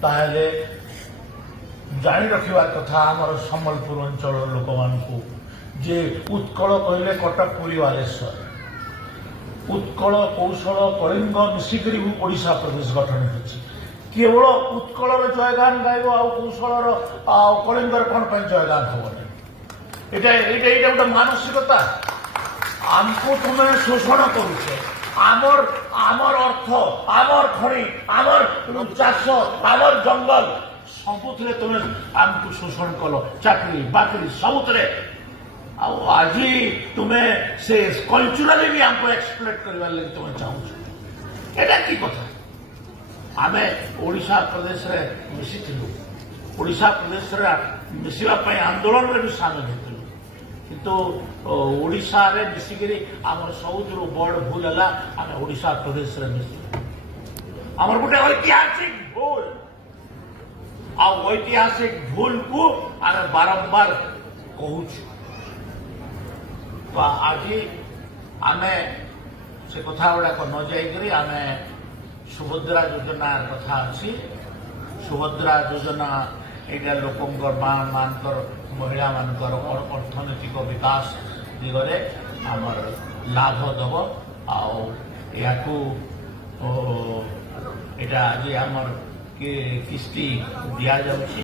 ताहले जानी रखिबार कथा आमर सम्बलपुर अंचल लोक मानू जे उत्कल कहले कटक पुरी बालेश्वर उत्कल कौशल कलिंग मिसिक ओडिशा प्रदेश गठन होती केवल उत्कल जयगान गायब आौशल कलिंगर कौन जयगान हम ये गोटे मानसिकता आमको तुम्हें शोषण करुचे आमर आमर अर्थ आमर खनि आमर चाष आमर जंगल सबुथे तुम्हें आमको शोषण कल चाकरी बाकरी सबुथे आज तुम्हें से कल्चराली भी आमको एक्सप्लोट करने लगे तुम्हें चाहूँ एटा की कथा आमे ओडिशा प्रदेश रे मिसिथिलु ओडिशा प्रदेश रे मिसिबा पई आंदोलन रे भी शामिल हेतु किंतु ओडिशा रे मिसिकरी आमर सबुठु बड़ भूल है आम ओडिशा प्रदेश रे मिसिलु आमर गोटे ऐतिहासिक भूल ऐतिहासिक भूल को आम बारंबार कहूँ तो आज आम से कथा गुड़ाक न जाइकरी आम सुभद्रा योजना कथा अच्छी सुभद्रा योजना यहाँ लोक मानकर महिला मानकर अर्थनैतिक विकास दिगरे आमर लाभ दब आकू आज आमर किस्ती दि जाऊँ।